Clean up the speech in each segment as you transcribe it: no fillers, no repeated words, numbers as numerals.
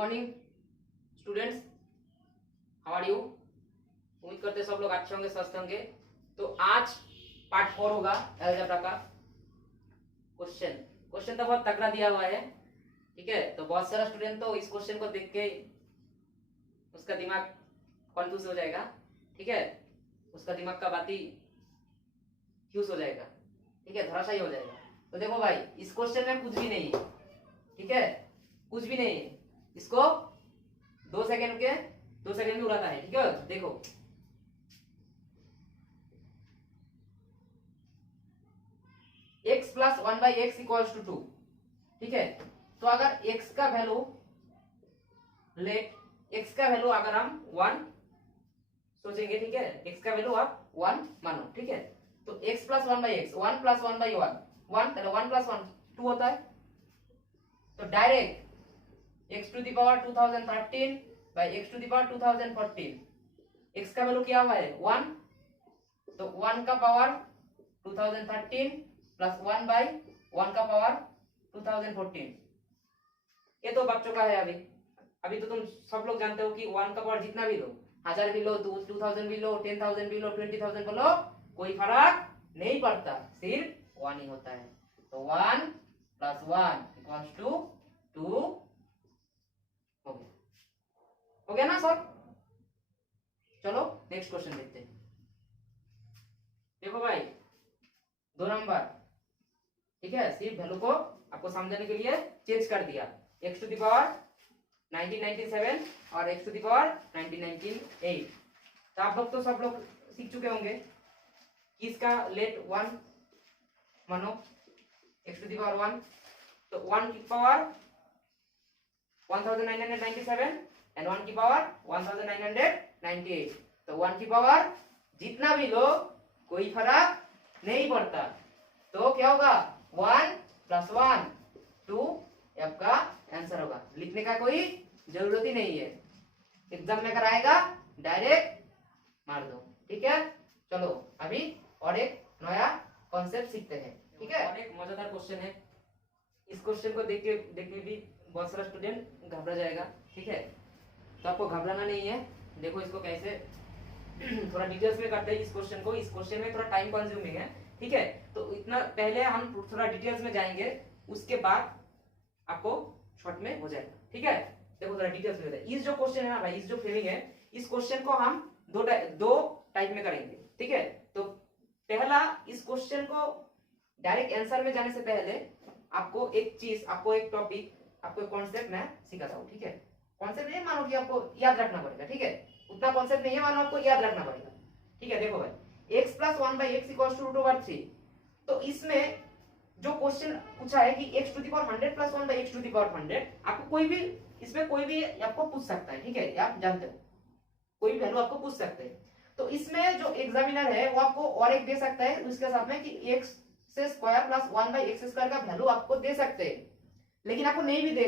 Morning students, how are you. उम्मीद करते सब लोग अच्छे होंगे, स्वस्थ होंगे। तो आज पार्ट 4 होगा अलजेब्रा का। क्वेश्चन तो बहुत तगड़ा दिया हुआ है, ठीक है। तो बहुत सारा स्टूडेंट तो इस क्वेश्चन को देख के उसका दिमाग कन्फ्यूज हो जाएगा, ठीक है। उसका दिमाग का बाती फ्यूज हो जाएगा, ठीक है, धराशायी हो जाएगा। तो देखो भाई, इस क्वेश्चन में कुछ भी नहीं है, ठीक है, कुछ भी नहीं है। इसको 2 सेकंड में उड़ाता है, ठीक है। देखो x plus 1/x equals to 2, ठीक है। तो अगर x का वैल्यू x का वैल्यू अगर हम 1 सोचेंगे, ठीक है, x का वैल्यू आप 1 मानो, ठीक है। तो x plus 1/x, 1 plus 1/1, 1 plus 1 2 होता है। तो direct x to the power 2013 by x to the power 2014, x का वैल्यू क्या हुआ है 1, तो 1 का पावर 2013 प्लस 1 बाय 1 का पावर 2014। ये तो बच्चों का है। अभी तो तुम सब लोग जानते हो कि 1 का पावर जितना भी लो, 1000 भी लो, 2000 भी लो, 10,000 भी लो, 20,000 भी लो, कोई फर्क नहीं पड़ता, सिर्फ 1 ही होता है। तो 1 प्लस 1 इक्वल्स टू 2 हो गया ना सर। चलो नेक्स्ट क्वेश्चन देखते हैं। देखो भाई 2 नंबर, ठीक है, सिर्फ वैल्यू को आपको समझाने के लिए चेंज कर दिया। x टू द पावर 1997 और x टू द पावर 1998। तो आप लोग तो सब लोग सीख चुके होंगे कि इसका लेट 1 मानो, x टू द पावर 1, तो 1 की पावर 1997 एंड 1 की पावर 1998। तो 1 की पावर जितना भी लो कोई फर्क नहीं पड़ता। तो क्या होगा 1 प्लस 1 2 आपका आंसर होगा। लिखने का कोई जरूरत ही नहीं है, एग्जाम में कराएगा डायरेक्ट मार दो, ठीक है। चलो अभी और एक नया कॉन्सेप्ट सीखते हैं, ठीक है। और एक मजेदार क्वेश्चन है, इस क्वेश्चन को देख के भी बहुत सारा स्टूडेंट घबरा जाएगा, ठीक है। तो आपको घबराना नहीं है। देखो इसको कैसे थोड़ा डिटेल्स में करते हैं इस क्वेश्चन को। इस क्वेश्चन में थोड़ा टाइम कंज्यूमिंग है, ठीक है। तो इतना पहले हम थोड़ा डिटेल्स में जाएंगे, उसके बाद आपको शॉर्ट में हो जाएगा, ठीक है। देखो थोड़ा डिटेल्स में बताइए। इस जो क्वेश्चन है ना भाई, इस जो फ्रेमिंग है, इस क्वेश्चन को हम दो टाइप में करेंगे, ठीक है। तो पहला, इस क्वेश्चन को डायरेक्ट आंसर में जाने से पहले आपको एक चीज, आपको एक टॉपिक, आपको एक कॉन्सेप्ट मैं सिखाता हूँ, ठीक है। कॉन्सेप्ट नहीं मानो कि आपको याद रखना पड़ेगा, ठीक है, उतना कॉन्सेप्ट नहीं है मानो, आपको याद रखना पड़ेगा, ठीक है। देखो भाई x plus 1/x equals to √3। तो इसमें जो क्वेश्चन पूछा है कि x to the power 100 plus 1/x to the power 100, आपको कोई भी इसमें कोई भी आपको पूछ सकता है, ठीक है, आप जानते हो कोई भी वैल्यू आपको पूछ सकते हैं। तो इसमें जो एग्जामिनर है वो आपको और एक दे सकता है उसके साथ में कि x से स्क्वायर प्लस 1/x स्क्वायर का वैल्यू आपको दे सकते हैं, लेकिन आपको नहीं भी दे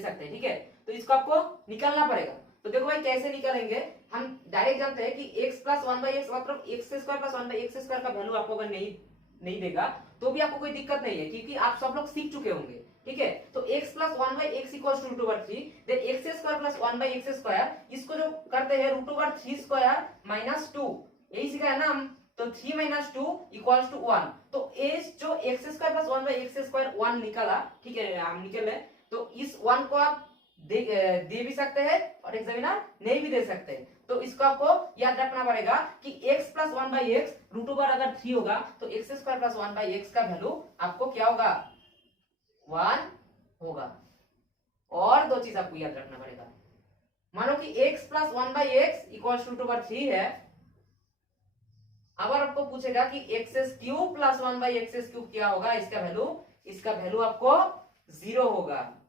सकते हैं, ठीक है। तो इसको आपको निकालना पड़ेगा। तो देखो भाई कैसे निकालेंगे, हम डायरेक्ट जानते हैं कि x प्लस 1/x मतलब x square plus 1/x square का वैल्यू आपको अगर नहीं देगा तो भी आपको कोई दिक्कत नहीं है, क्योंकि आप सब लोग सीख चुके होंगे, ठीक है। तो x plus 1/x equals to √3, then x square plus 1/x square, इसको जो करते हैं √3 स्क्वायर माइनस 2, यही सीखा है ना हम। तो 3 माइनस 2 इक्वल्स टू 1। तो एस जो x square plus 1/x square 1 निकाला, ठीक है, हम निकल रहे। तो इस 1 को आप दे भी सकते हैं और एग्जामिनर नहीं भी दे सकते। तो इसको आपको याद रखना पड़ेगा कि x प्लस 1/x √3 अगर 3 होगा तो x स्क्वायर प्लस 1/x का वैल्यू आपको क्या होगा 1 होगा। और दो चीज आपको याद रखना पड़ेगा, मानो कि x plus 1/x equals to √3 है। अगर आपको पूछेगा कि x³ प्लस 1/x³ क्या होगा, इसका वैल्यू आपको 0 होगा।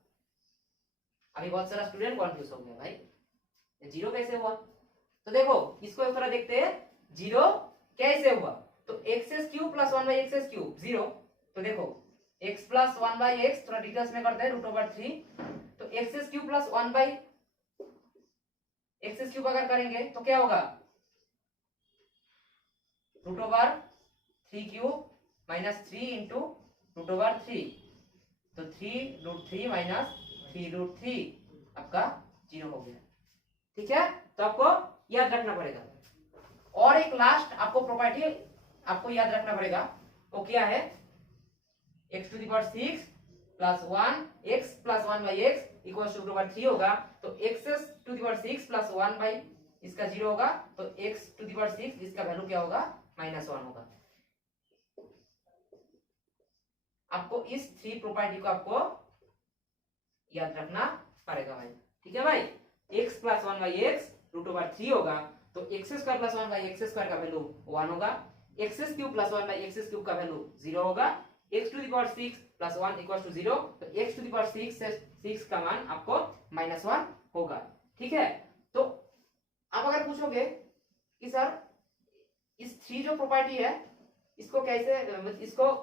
अभी बहुत सारा स्टूडेंट कंफ्यूज हो गया, भाई 0 कैसे हुआ। तो देखो इसको थोड़ा देखते हैं 0 कैसे हुआ। तो x³ प्लस 1/x³ 0। तो देखो x प्लस 1/x थोड़ा डिटेल्स में करते हैं √3। तो x³ प्लस 1/x³ अगर करेंगे तो क्या होगा √3³ माइनस 3 इंटू √3। तो 3 √3 माइनस 3√3 आपका 0 हो गया। ठीक है, तो आपको याद रखना पड़ेगा। और एक लास्ट आपको प्रॉपर्टी आपको याद रखना पड़ेगा, वो क्या है, x⁶ plus 1 x plus 1 by x equal to √3 होगा। तो x⁶ प्लस 1 बाई इसका 0 होगा, तो x⁶ इसका वैल्यू क्या होगा, -1 होगा। आपको इस 3 प्रॉपर्टी को आपको याद रखना पड़ेगा भाई। ठीक है भाई, x प्लस 1 बाई एक्स √3 होगा, तो x² प्लस 1 बाई x² का वैल्यू 1 होगा, x³ प्लस 1 बाई x³ का वैल्यू 0 होगा, x⁶ प्लस 1 इक्वल टू 0, तो x⁶ से 6 का मान आपको -1 होगा। ठीक है, तो आप अगर पूछोगे कि सर इस 3 जो प्रॉपर्टी है इसको कैसे, इसको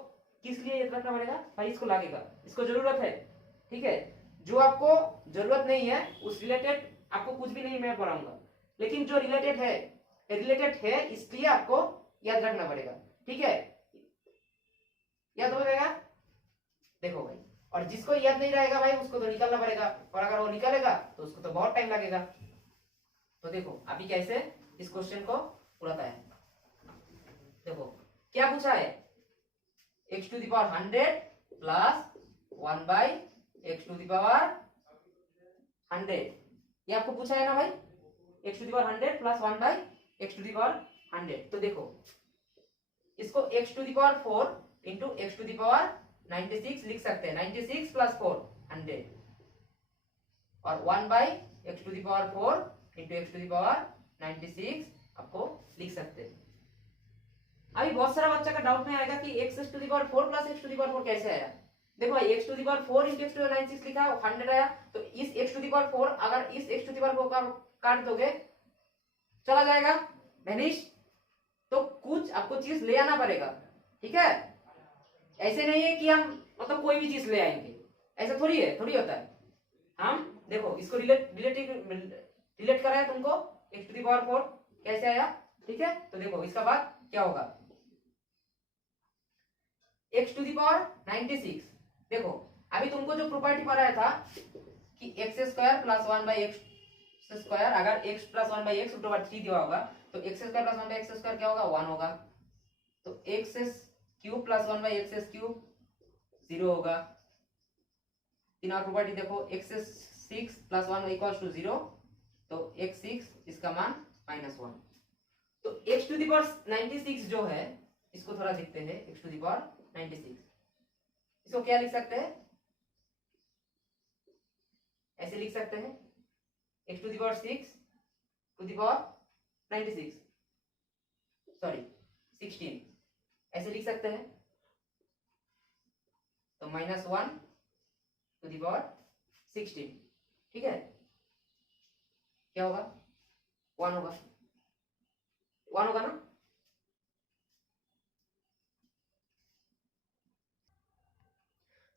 किस लिए याद रखना पड़ेगा भाई, इसको लागेगा, इसको जरूरत है। ठीक है, जो आपको जरूरत नहीं है उस रिलेटेड आपको कुछ भी नहीं मैं पढ़ाऊंगा, लेकिन जो रिलेटेड है इसलिए आपको याद रखना पड़ेगा। ठीक है, याद हो जाएगा, देखो भाई। और जिसको याद नहीं रहेगा भाई उसको तो निकालना पड़ेगा, और अगर वो निकालेगा तो उसको तो बहुत टाइम लगेगा। तो देखो अभी कैसे इस क्वेश्चन को उड़ाता है। देखो क्या पूछा है, x⁴ प्लस 1 बाई x⁴100, ये आपको पूछा है ना भाई, x⁴100 प्लस 1 बाई x⁴100। तो देखो इसको x⁴4 इंटू x⁴96 लिख सकते हैं, 96 प्लस 4 100, और 1 बाई x⁴4 इंटू x⁴96 आपको लिख सकते हैं। अभी बहुत सारा बच्चा का डाउट में आएगा कि x⁴4 प्लस x⁴4 कैसे आया। देखो भाई x⁴4 इंटू x⁴96 लिखा 100 आया, तो इस x⁴4 अगर इस x⁴4 का काट दोगे चला जाएगा वैनिश, तो कुछ आपको चीज ले आना पड़ेगा। ठीक है, ऐसे नहीं है कि हम मतलब कोई भी चीज ले आएंगे, ऐसा थोड़ी होता है। हम देखो इसको रिलेट कर रहे हैं तुमको, x⁴4 कैसे आया। ठीक है, तो देखो इसका बाद क्या होगा, x⁴96। देखो अभी तुमको जो प्रॉपर्टी पढ़ाया था कि x² प्लस 1 बाई x², अगर x प्लस 1 बाई एक्स √3 दिया होगा तो x² प्लस 1 बाई x² क्या होगा, 1 होगा। तो x³ प्लस 1 बाई x³ 0 होगा। तीन और प्रॉपर्टी देखो, x6 प्लस 1 इक्वल टू 0, तो x6 इसका मान -1। तो x⁴96 जो है इसको थोड़ा देखते हैं, x⁴96 इसको क्या लिख सकते हैं, ऐसे लिख सकते हैं x⁴6 सॉरी 16 ऐसे लिख सकते हैं, तो -1/16। ठीक है, क्या होगा, 1 होगा, 1 होगा ना।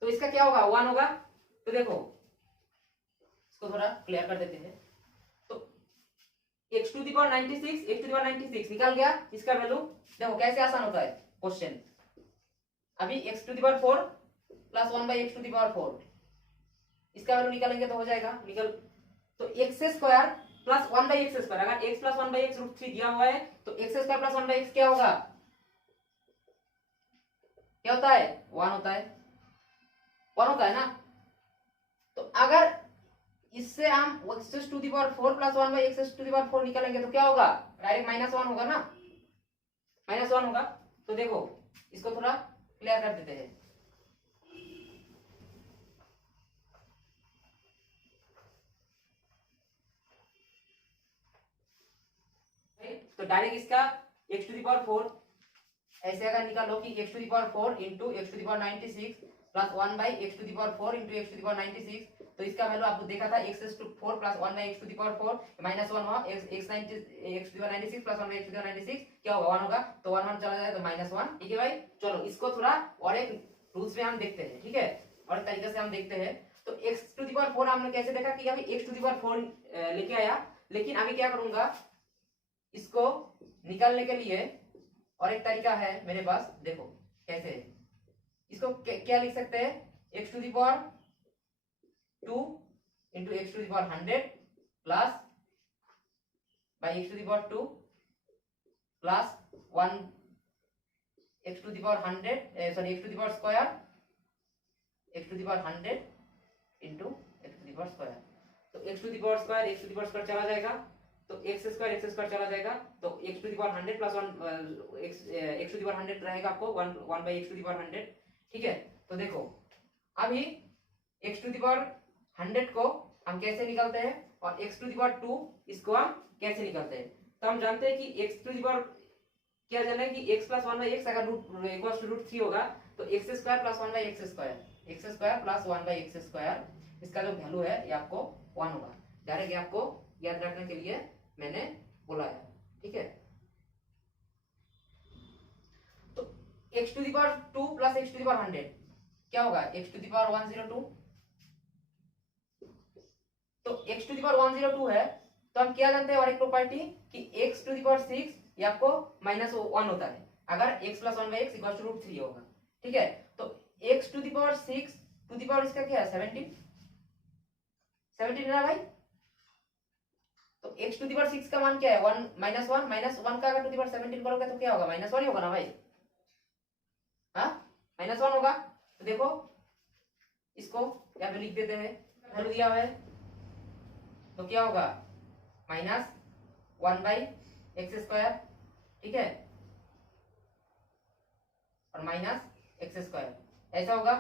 तो इसका क्या होगा, 1 होगा। तो देखो इसको थोड़ा क्लियर कर देते हैं। तो x⁴96 निकल गया, इसका वैल्यू देखो कैसे आसान होता है क्वेश्चन। अभी x⁴4 प्लस 1 बाई x⁴4 इसका वैल्यू निकालेंगे तो हो जाएगा, तो x² प्लस 1 बाई x², अगर x प्लस 1 बाई एक्स √3 दिया हुआ है तो x² प्लस 1 बाई एक्स क्या होगा, क्या होता है, 1 होता है, 1 होता है ना। तो अगर इससे हम x⁴4 प्लस 1 बाई x⁴4 निकालेंगे तो क्या होगा, डायरेक्ट -1 होगा ना, -1 होगा। तो देखो इसको थोड़ा क्लियर कर देते हैं। तो डायरेक्ट इसका x⁴4 ऐसे अगर निकालो कि x⁴4 into x⁴96 plus 1 by x⁴4 into x⁴96, तो इसका वैल्यू आपको देखा था x⁴4 प्लस 1 बाई x⁴4 -1 हुआ, x⁴96 प्लस 1 बाई x⁴96 क्या होगा, 1 होगा। तो 1 चला जाए तो -1। ठीक है भाई, चलो इसको थोड़ा और एक रूल्स में हम देखते हैं। ठीक है, और तरीके से हम देखते हैं। तो x⁴4 हमने कैसे देखा कि अभी x⁴4 लेके आया, लेकिन अभी क्या करूंगा, इसको निकालने के लिए और एक तरीका है मेरे पास, देखो कैसे इसको क्या लिख सकते हैं, x⁴2 into x to the power 100 plus by x to the power 2 plus 1 x to the power 100 sorry x to the power square x to the power 100 into x to the power square. तो x to the power square x to the power square चला जाएगा, तो x square चला जाएगा, तो x to the power 100 plus 1 x to the power 100 रहेगा आपको 1 by x to the power 100। ठीक है, तो देखो अभी एक्स टू द पावर 100 को हम कैसे निकालते हैं और एक्स टू द पावर 2 इसको हम कैसे निकालते हैं। तो हम जानते हैं कि एक्स टू द पावर क्या जाना है कि x प्लस 1 बाई एक्स अगर इक्वल्स टू रूट 3 होगा तो x square plus 1 by x square plus 1 by x square, इसका जो वैल्यू है ये आपको 1 होगा। डायरेक्ट ये आपको याद रखने के लिए मैंने बोला है। ठीक है, तो x to the power 2 plus x to the power 100 क्या होगा, x टू द पावर 102। तो x टू द पावर 102 है, तो हम क्या जानते हैं और एक प्रॉपर्टी कि x टू द पावर 6 ये आपको -1 होता है अगर x plus 1 by x equal to root 3 होगा। ठीक है, तो x to the power 6 to the power इसका क्या है 17 है ना भाई। तो x टू द पावर 6 का मान क्या है 1 -1 का अगर टू द पावर 17 करोगे तो क्या होगा -1 ही होगा ना भाई। हाँ -1 होगा। तो देखो इसको यहाँ पे लिख देते हैं, वैल्यू दिया हुआ है, तो क्या होगा -1 बाई एक्स स्क्वायर। ठीक है, और माइनस एक्स स्क्वायर ऐसा होगा,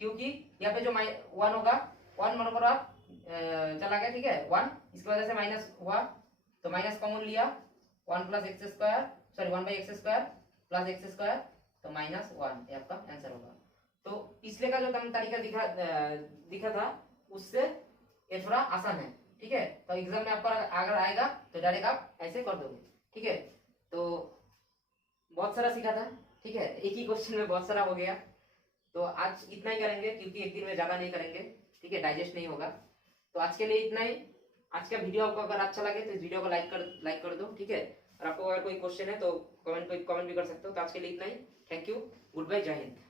क्योंकि यहाँ पे जो 1 होगा 1 मन करो आप चला गया। ठीक है, 1 इसकी वजह से माइनस हुआ, तो माइनस कॉमन लिया 1 plus x square sorry 1 by x square plus x square, तो -1 ये आपका आंसर होगा। तो पिछले का जो तरीका दिखा था उससे ये थोड़ा आसान है। ठीक है, तो एग्जाम में आपका अगर आएगा तो डायरेक्ट आप ऐसे कर दोगे। ठीक है, तो बहुत सारा सीखा था। ठीक है, एक ही क्वेश्चन में बहुत सारा हो गया, तो आज इतना ही करेंगे क्योंकि एक दिन में ज्यादा नहीं करेंगे। ठीक है, डाइजेस्ट नहीं होगा, तो आज के लिए इतना ही। आज का वीडियो आपको अगर अच्छा लगे तो इस वीडियो को लाइक कर दो। ठीक है, और आपको अगर कोई क्वेश्चन है तो कमेंट भी कर सकते हो। तो आज के लिए इतना ही, थैंक यू, गुड बाय, जय हिंद।